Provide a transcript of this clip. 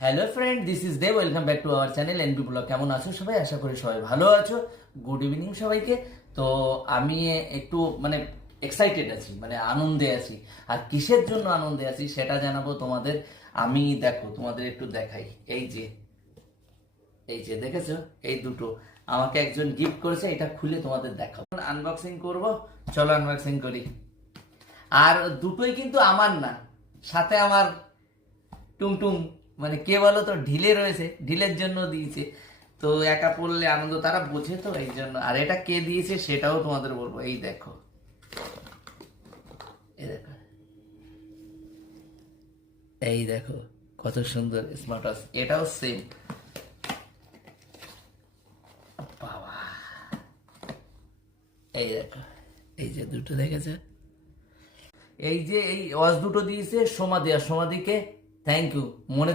Hello friend, this is Dev. Welcome back to our channel NP blog. কেমন আছো সবাই? আশা করি সবাই ভালো আছো। গুড ইভিনিং সবাইকে। তো আমি একটু এক্সাইটেড আছি, আনন্দে আছি। আর কিসের জন্য আনন্দে আছি সেটা জানাবো তোমাদের। আমি দেখো তোমাদের একটু দেখাই। এই যে দেখেছো, এই দুটো আমাকে একজন গিফট করেছে। এটা খুলে তোমাদের দেখাবো, আনবক্সিং করব। চলো আনবক্সিং করি। আর দুটোই কিন্তু আমার না, সাথে আমার টুংটুং কে বলো তো ঢিলে রয়েছে, ঢিলের জন্য দিয়েছে। তো একা পড়লে আনন্দ, তারা বোঝে তো, এই জন্য। আর এটা কে দিয়েছে সেটাও তোমাদের বলবো। এই দেখো, এই দেখো, এই দেখো কত সুন্দর স্মার্ট ওয়াচ। এটাও সেম। বাবা, এই দেখো, এই যে দুটো দেখেছে। এই যে এই ওয়াচ দুটো দিয়েছে সোমাদি, আর সোমাদিকে থ্যাংক ইউ। মনে